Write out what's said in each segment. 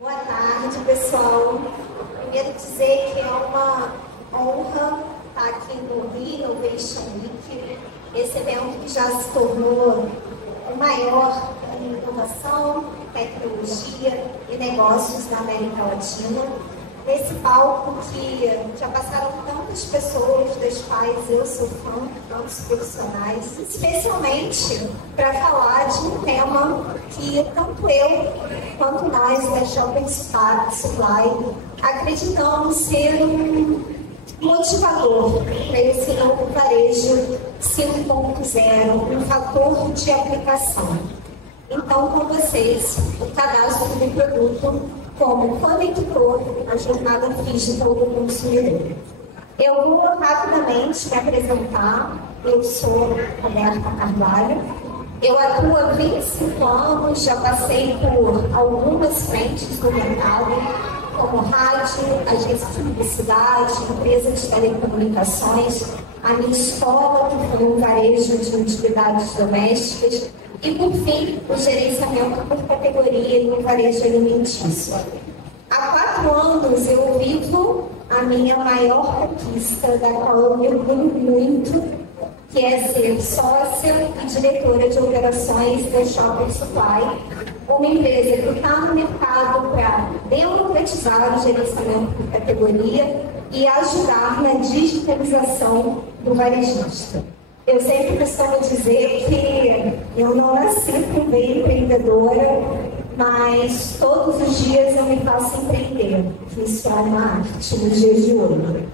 Boa tarde, pessoal. Primeiro dizer que é uma honra estar aqui no Rio Innovation Week, esse evento que já se tornou o maior em inovação, tecnologia e negócios da América Latina. Nesse palco que já passaram tantas pessoas, das quais eu sou fã, tantos profissionais, especialmente para falar de um tema que tanto eu quanto nós da Shopping Supply acreditamos ser um motivador para esse novo varejo 5.0, um fator de aplicação. Então, com vocês, o cadastro do produto como conector na jornada digital do consumidor. Eu vou rapidamente me apresentar. Eu sou Roberta Carvalho. Eu atuo há 25 anos, já passei por algumas frentes do mercado, como rádio, agência de publicidade, empresa de telecomunicações, a minha escola, que foi um varejo de utilidades domésticas, e, por fim, o gerenciamento por categoria no varejo alimentício. Há 4 anos eu vivo a minha maior conquista, da qual eu me orgulho muito, que é ser sócia e diretora de operações da Shopping Supply, uma empresa que está no mercado para democratizar o gerenciamento por categoria e ajudar na digitalização do varejista. Eu sempre costumo dizer que eu não nasci para bem empreendedora, mas todos os dias eu me faço empreender, que isso é uma arte nos dias de hoje.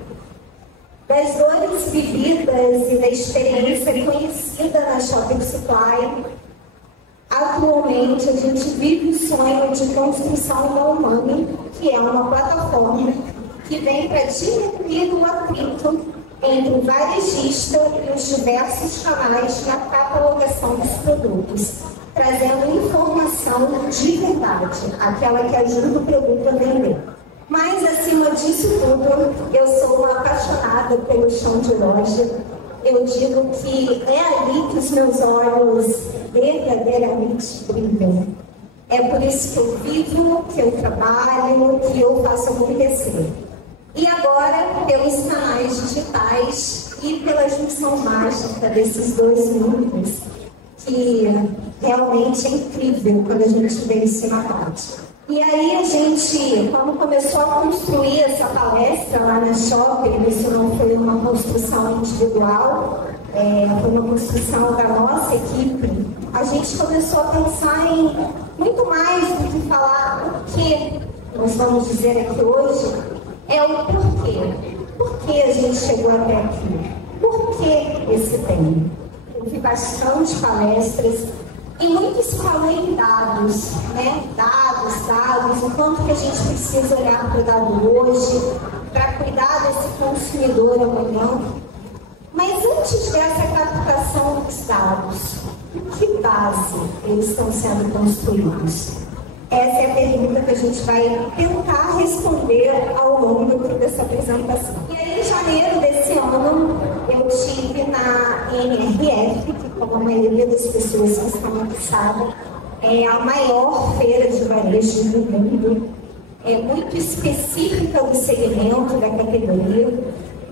Das dores vividas e da experiência conhecida na Shopping Supply, atualmente a gente vive o sonho de construção da Humani, que é uma plataforma que vem para diminuir o atrito entre o varejista e os diversos canais na catalogação dos produtos, trazendo informação de verdade, aquela que ajuda o produto a vender. Mas, acima disso tudo, eu sou uma apaixonada pelo chão de loja. Eu digo que é ali que os meus olhos verdadeiramente brilham. É por isso que eu vivo, que eu trabalho, que eu faço acontecer. E agora, pelos canais digitais e pela junção mágica desses dois mundos, que realmente é incrível quando a gente vê isso na prática. E aí a gente, quando começou a construir essa palestra lá na Shopping, isso não foi uma construção individual, foi uma construção da nossa equipe, a gente começou a pensar em muito mais do que falar o que nós vamos dizer aqui hoje, é o porquê. Por que a gente chegou até aqui? Por que esse tema? Eu vi bastante palestras e muitos falam em dados, né? Dados, o quanto que a gente precisa olhar para o dado hoje, para cuidar desse consumidor amanhã. Mas antes dessa captação dos dados, em que base eles estão sendo construídos? Essa é a pergunta que a gente vai tentar responder ao longo dessa apresentação. E aí, em janeiro desse ano, eu estive na NRF, que, como a maioria das pessoas que estão aqui sabem, é a maior feira de varejo do mundo, é muito específica do segmento, da categoria.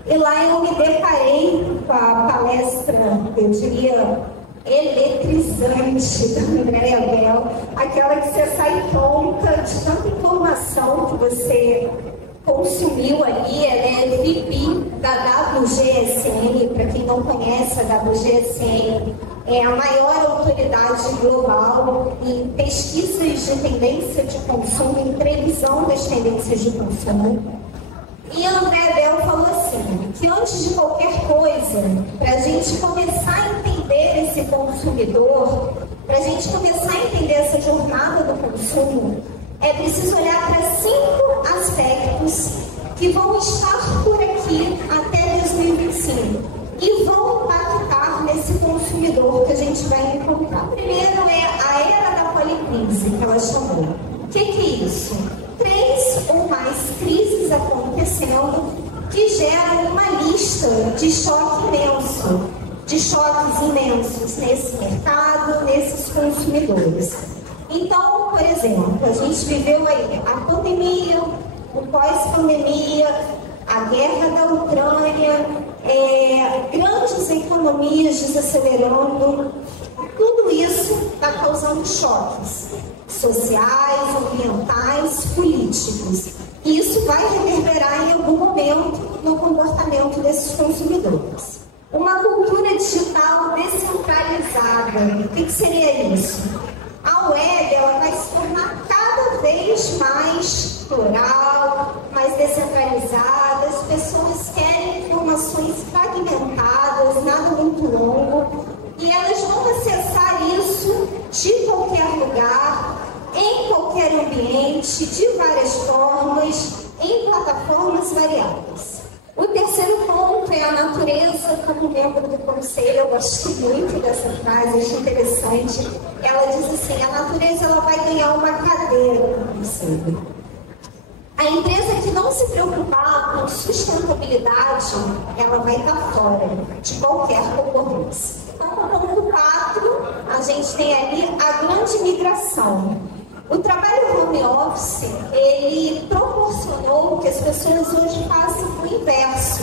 E lá eu me deparei com a palestra, eu diria, eletrizante da Andréa Bell, aquela que você sai tonta de tanta informação que você consumiu ali. Ela é VP da WGSN. Para quem não conhece, a WGSN é a maior autoridade global em pesquisas de tendência de consumo, em previsão das tendências de consumo. E a Andréa Bell falou assim, que antes de qualquer coisa, para a gente começar a entender esse consumidor, para a gente começar a entender essa jornada do consumo, é preciso olhar para 5 aspectos que vão estar por aqui até 2025 e vão impactar nesse consumidor que a gente vai encontrar. O primeiro é a era da policrise, que ela chamou. O que é isso? 3 ou mais crises acontecendo que geram uma lista de choque imenso, de choques imensos nesse mercado, nesses consumidores. Então, por exemplo, a gente viveu aí a pandemia, o pós-pandemia, a guerra da Ucrânia, grandes economias desacelerando. Tudo isso está causando choques sociais, ambientais, políticos. E isso vai reverberar em algum momento no comportamento desses consumidores. Uma cultura digital descentralizada. O que seria isso? A web ela vai se tornar cada vez mais plural, mais descentralizada. As pessoas querem informações fragmentadas, nada muito longo. E elas vão acessar isso de qualquer lugar, em qualquer ambiente, de várias formas, em plataformas variadas. O terceiro ponto é a natureza. Como membro do conselho, eu gosto muito dessa frase, acho interessante. Ela diz assim, a natureza ela vai ganhar uma cadeira no conselho. A empresa que não se preocupar com sustentabilidade, ela vai estar fora de qualquer concorrência. Então, no ponto 4, a gente tem ali a grande migração. O trabalho home office, ele proporcionou que as pessoas hoje façam o inverso.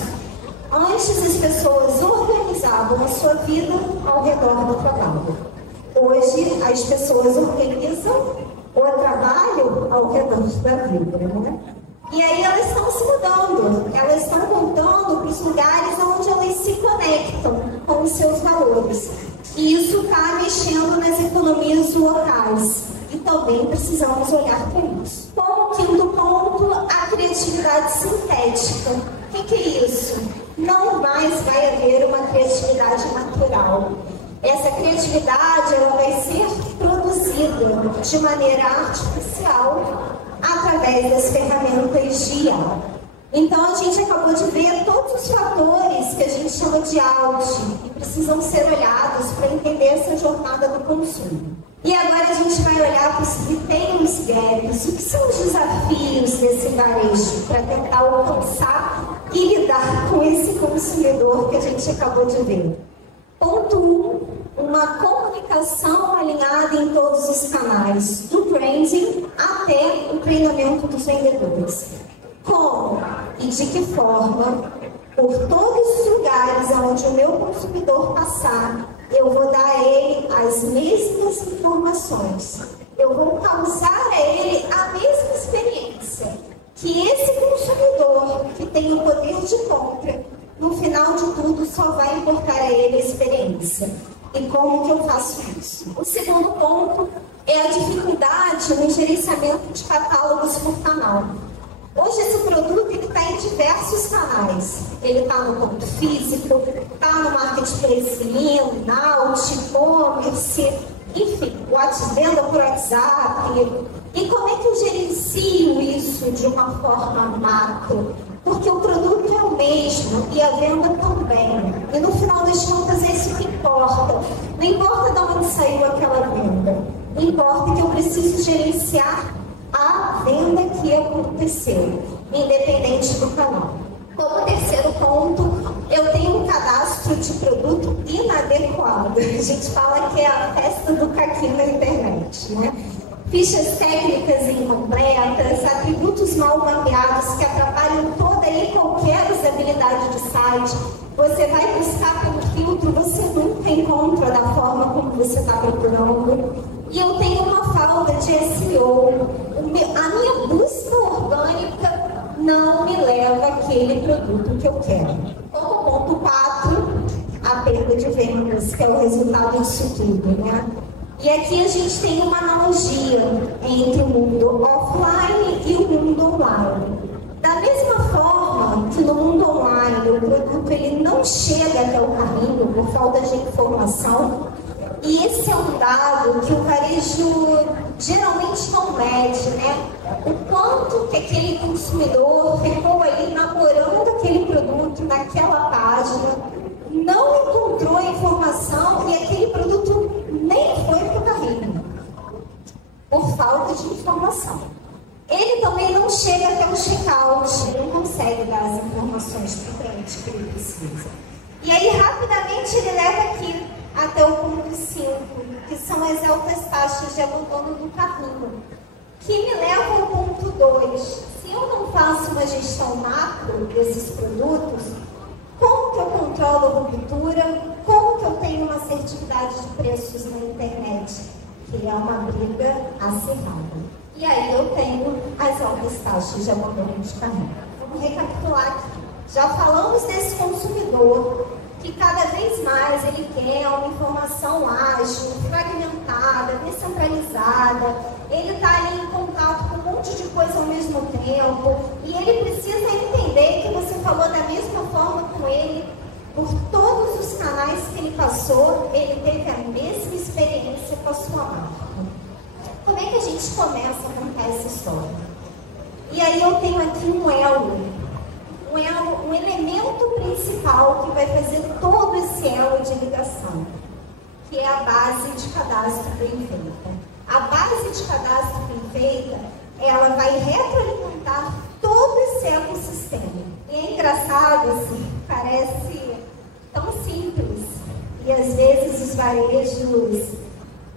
Antes, as pessoas organizavam a sua vida ao redor do trabalho. Hoje, as pessoas organizam o trabalho ao redor da vida, né? E aí elas estão se mudando, elas estão voltando para os lugares onde elas se conectam com os seus valores. E isso está mexendo nas economias locais. E também precisamos olhar para isso. Como quinto ponto, a criatividade sintética. O que é isso? Não mais vai haver uma criatividade natural. Essa criatividade ela vai ser produzida de maneira artificial através das ferramentas de IA. Então, a gente acabou de ver todos os fatores que a gente chama de out e precisam ser olhados para entender essa jornada do consumo. E agora a gente vai olhar para os que têm os gaps, o que são os desafios desse varejo para tentar alcançar e lidar com esse consumidor que a gente acabou de ver. Ponto 1, uma comunicação alinhada em todos os canais, do branding até o treinamento dos vendedores. Como e de que forma, por todos os lugares onde o meu consumidor passar, eu vou dar a ele as mesmas informações. Eu vou causar a ele a mesma experiência que esse consumidor que tem o poder de compra, no final de tudo, só vai importar a ele a experiência. E como que eu faço isso? O segundo ponto é a dificuldade no gerenciamento de catálogos por canal. Hoje esse produto está em diversos canais. Ele está no ponto físico, está no marketplace lindo, Naut, e-commerce, enfim, venda por WhatsApp. E como é que eu gerencio isso de uma forma macro? Porque o produto é o mesmo e a venda também. E no final das contas é isso que importa. Não importa de onde saiu aquela venda. Importa que eu preciso gerenciar a venda que aconteceu, independente do canal. Como terceiro ponto, eu tenho um cadastro de produto inadequado. A gente fala que é a festa do caquinho na internet, né? Fichas técnicas incompletas, atributos mal mapeados que atrapalham toda e qualquer usabilidade do site. Você vai buscar pelo filtro, você nunca encontra da forma como você está procurando. E eu tenho uma falta de SEO. A minha busca orgânica não me leva àquele produto que eu quero. Como ponto 4, a perda de vendas, que é o resultado disso tudo, né? E aqui a gente tem uma analogia entre o mundo offline e o mundo online. Da mesma forma que no mundo online o produto ele não chega até o carrinho por falta de informação, e esse é um dado que o varejo geralmente não mede, né? O quanto que aquele consumidor ficou ali namorando aquele produto naquela página, não encontrou a informação e aquele produto nem foi para o carrinho, por falta de informação. Ele também não chega até o checkout, ele não consegue dar as informações para o cliente que ele precisa. E aí, rapidamente, ele leva aqui até o ponto 5, que são as altas taxas de abandono do carrinho, que me leva ao ponto 2. Se eu não faço uma gestão macro desses produtos, como que eu controlo a ruptura? Como que eu tenho uma assertividade de preços na internet? Que é uma briga acirrada. E aí eu tenho as altas taxas de abandono de carrinho. Vamos recapitular aqui. Já falamos desse consumidor que cada vez mais ele quer uma informação ágil, fragmentada, descentralizada. Ele está ali em contato com um monte de coisa ao mesmo tempo e ele precisa entender que você falou da mesma forma com ele por todos os canais que ele passou, ele teve a mesma experiência com a sua marca. Como é que a gente começa a contar essa história? E aí eu tenho aqui um elemento principal que vai fazer todo esse elo de ligação, que é a base de cadastro bem feita. A base de cadastro bem feita, ela vai retroalimentar todo esse ecossistema. E é engraçado, assim, parece tão simples. E às vezes os varejos,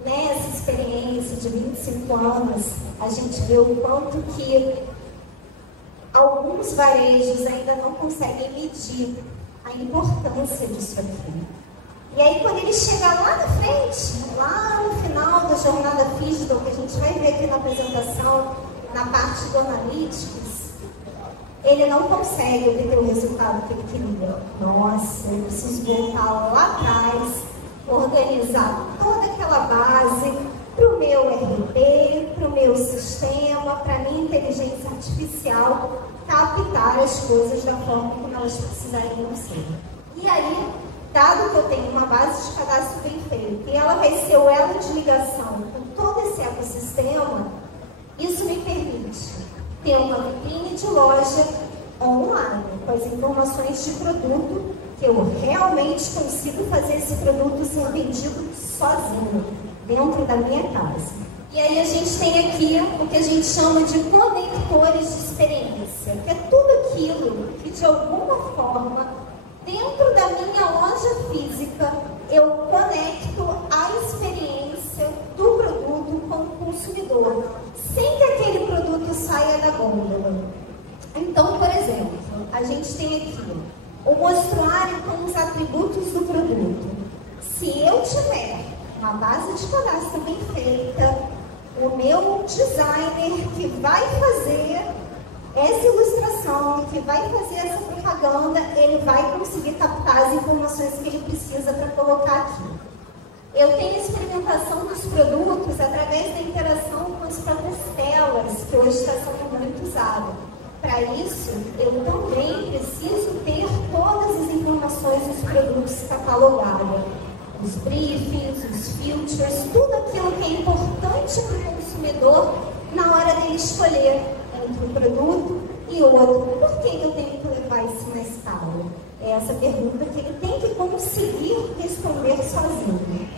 nessa experiência de 25 anos, a gente vê o quanto que alguns varejos ainda não conseguem medir a importância disso aqui. E aí, quando ele chega lá na frente, lá no final da jornada digital, que a gente vai ver aqui na apresentação, na parte do Analytics, ele não consegue obter o resultado que ele queria. Nossa, eu preciso voltar lá atrás, organizar toda aquela base para o meu RP, para o meu sistema, para a minha inteligência artificial captar as coisas da forma como elas precisariam ser. E aí, dado que eu tenho uma base de cadastro bem feita e ela vai ser o elo de ligação com todo esse ecossistema, isso me permite ter uma vitrine de loja online, com as informações de produto, que eu realmente consigo fazer esse produto ser vendido sozinho, dentro da minha casa. E aí a gente tem aqui o que a gente chama de conectores de experiência, que é tudo aquilo que de alguma forma, dentro da minha loja física, eu conecto a experiência do produto com o consumidor, sem que aquele produto saia da gôndola. Então, por exemplo, a gente tem aqui o mostruário com os atributos do produto. Se eu tiver uma base de cadastro bem feita, o meu designer que vai fazer essa ilustração, que vai fazer essa propaganda, ele vai conseguir captar as informações que ele precisa para colocar aqui. Eu tenho experimentação dos produtos através da interação com as próprias telas, que hoje está sendo muito usada. Para isso, eu também preciso ter todas as informações dos produtos catalogados. Os briefings, os filters, tudo aquilo que é importante para o consumidor na hora dele escolher entre um produto e outro. Por que eu tenho que levar isso na escala? É essa pergunta que ele tem que conseguir responder sozinho.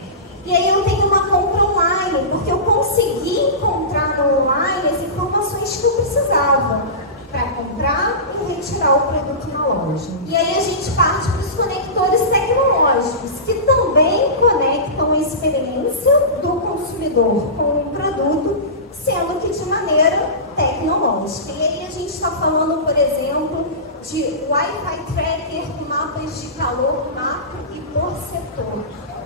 E aí eu tenho uma compra online, porque eu consegui encontrar no online as informações que eu precisava para comprar e retirar o produto na loja. E aí a gente parte para os conectores tecnológicos, que também conectam a experiência do consumidor com o produto, sendo que de maneira tecnológica. E aí a gente está falando, por exemplo, de Wi-Fi tracker com mapas de calor macro e por setor.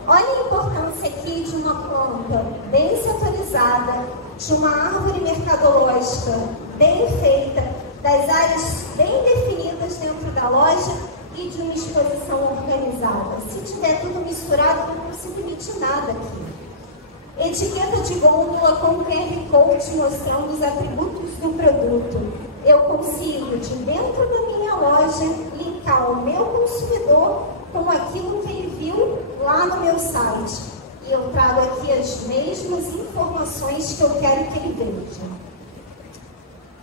Olha a importância aqui de uma planta bem setorizada, de uma árvore mercadológica bem feita, das áreas bem definidas dentro da loja e de uma exposição organizada. Se tiver tudo misturado, eu não consigo emitir nada aqui. Etiqueta de gôndola com QR Code mostrando os atributos do produto. Eu consigo, de dentro da minha loja, linkar o meu consumidor com aquilo que ele viu lá no meu site. E eu trago aqui as mesmas informações que eu quero que ele veja.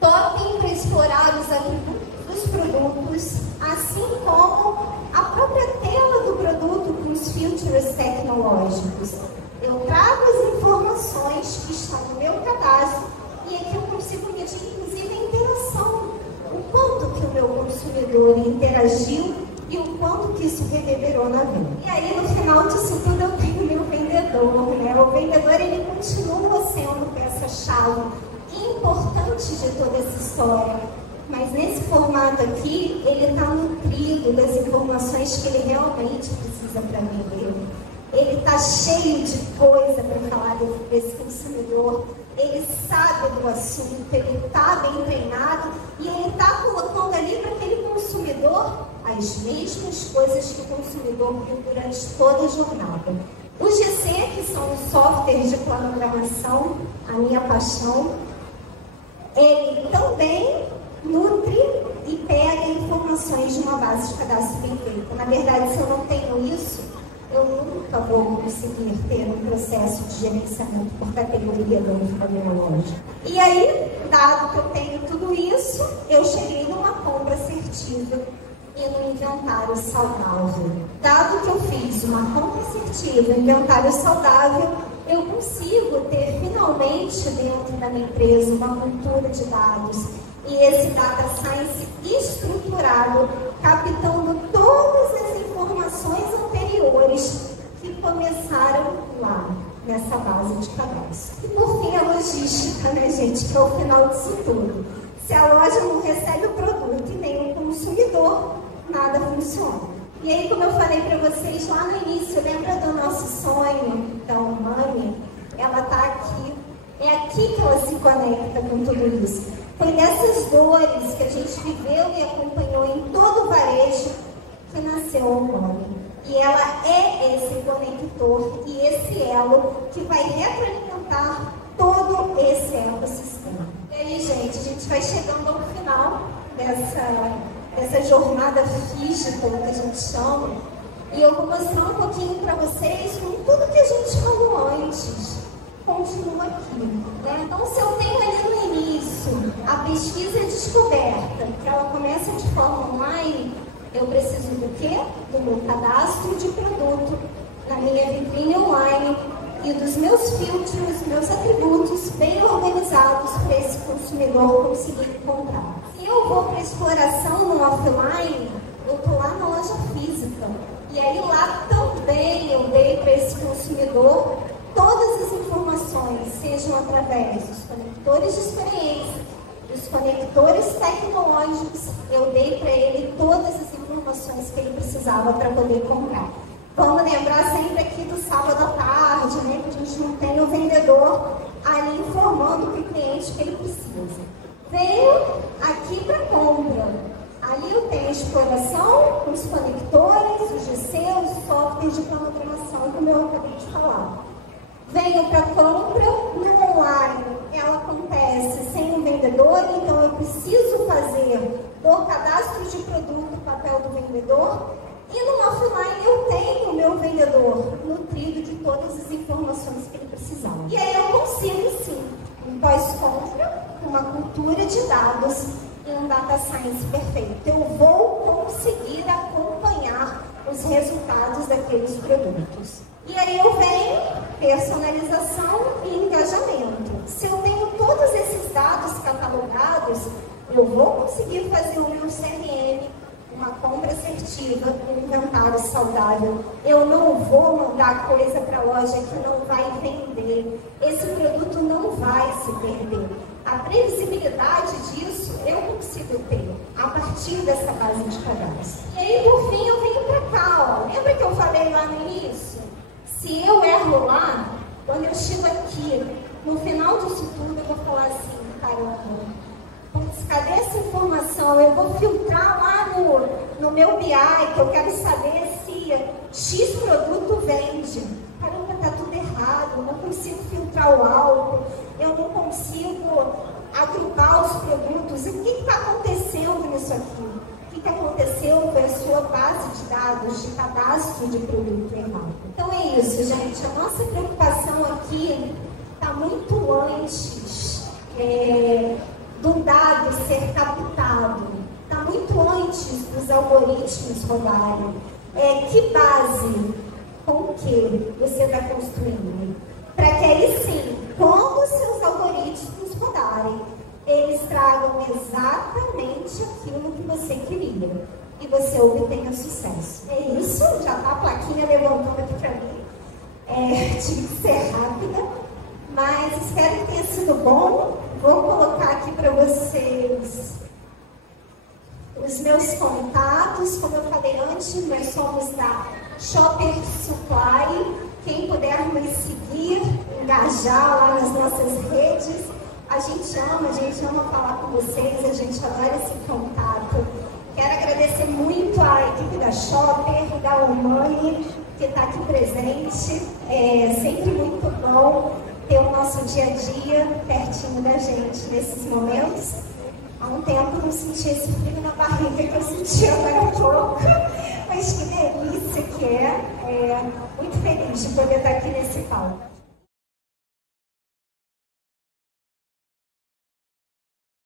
Totem para explorar os atributos dos produtos, assim como a própria tela do produto com os filtros tecnológicos. Eu trago as informações que estão no meu cadastro e aqui eu consigo medir, inclusive, a interação. O quanto que o meu consumidor interagiu e o quanto que isso reverberou na vida. E aí, no final disso tudo, eu tenho o meu vendedor, né? O vendedor, ele continua sendo peça-chave importante de toda essa história. Mas nesse formato aqui, ele está nutrido das informações que ele realmente precisa para vender. Ele está cheio de coisa para falar desse consumidor. Ele sabe do assunto, ele está bem treinado e ele está colocando ali para aquele consumidor as mesmas coisas que o consumidor viu durante toda a jornada. O GC, que são os softwares de planogramação, a minha paixão, ele também nutre e pega informações de uma base de cadastro bem feita. Na verdade, se eu não tenho isso, eu nunca vou conseguir ter um processo de gerenciamento por categoria dentro da minha loja. E aí, dado que eu tenho tudo isso, eu cheguei numa compra assertiva e no inventário saudável. Dado que eu fiz uma compra assertiva e inventário saudável, eu consigo ter finalmente dentro da minha empresa uma cultura de dados e esse data science estruturado, captando todas as informações anteriores que começaram lá nessa base de cadastro. E por fim a logística, né, gente, que é o final disso tudo. Se a loja não recebe o produto e nem o consumidor, nada funciona. E aí, como eu falei para vocês lá no início, lembra do nosso sonho? Então, Mami, ela está aqui. É aqui que ela se conecta com tudo isso. Foi dessas dores que a gente viveu e acompanhou em todo o varejo que nasceu o Mami. E ela é esse conector e esse elo que vai retroalimentar todo esse ecossistema. E aí, gente, a gente vai chegando ao final dessa jornada física, que a gente chama, e eu vou mostrar um pouquinho para vocês com tudo que a gente falou antes. Continua aqui, né? Então, se eu tenho ali no início a pesquisa e descoberta, que ela começa de forma online, eu preciso do quê? Do meu cadastro de produto, na minha vitrine online e dos meus filtros, meus atributos bem organizados para esse consumidor conseguir encontrar. Se eu vou para a exploração no offline, eu estou lá na loja física. E aí lá também eu dei para esse consumidor todas as informações, sejam através dos conectores de experiência, dos conectores tecnológicos, eu dei para ele todas as informações que ele precisava para poder comprar. Vamos lembrar sempre aqui do sábado à tarde, né, que a gente não tem o vendedor ali informando para o cliente que ele precisa. Veio aqui para compra. Ali eu tenho a exploração, os conectores, o GC, os softwares de programação, como eu acabei de falar. Venho para compra, no online ela acontece sem um vendedor, então eu preciso fazer do cadastro de produto o papel do vendedor. E no offline eu tenho o meu vendedor nutrido de todas as informações que ele precisava. E aí eu consigo sim, um pós-compra, uma cultura de dados e um data science perfeito. Eu vou conseguir acompanhar os resultados daqueles produtos. E aí eu venho personalização e engajamento. Se eu tenho todos esses dados catalogados, eu vou conseguir fazer o meu CRM, uma compra assertiva, um inventário saudável. Eu não vou mandar coisa para a loja que não vai vender. Esse produto não vai se perder. A previsibilidade disso eu consigo ter a partir dessa base de cadastro. E aí, por fim, eu venho para cá. Ó. Lembra que eu falei lá no início? Se eu erro lá, quando eu chego aqui, no final disso tudo, eu vou falar assim, caramba, cadê essa informação? Eu vou filtrar lá no meu BI, que eu quero saber se X produto vende. Caramba, tá tudo errado, eu não consigo filtrar o álcool, eu não consigo agrupar os produtos. E o que está acontecendo nisso aqui? O que aconteceu com a sua base de dados de cadastro de produto errado? Então é isso, gente. A nossa preocupação aqui está muito antes do dado ser captado, está muito antes dos algoritmos rodarem. Que base, com o que você está construindo? Para que aí sim, quando os seus algoritmos rodarem, eles tragam exatamente aquilo que você queria. e você obtenha sucesso. É isso, já está a plaquinha levantando aqui para mim. Tive que ser rápida, mas espero que tenha sido bom. Vou colocar aqui para vocês os meus contatos. Como eu falei antes, nós somos da Shopper Supply. Quem puder nos seguir, engajar lá nas nossas redes, a gente ama falar com vocês, a gente adora esse contato. Quero agradecer muito a equipe da Shopper, da Omani, que está aqui presente. É sempre muito bom ter o nosso dia a dia pertinho da gente nesses momentos. Há um tempo eu não senti esse frio na barriga que eu senti agora há pouco, mas que delícia que é. Muito feliz de poder estar aqui nesse palco.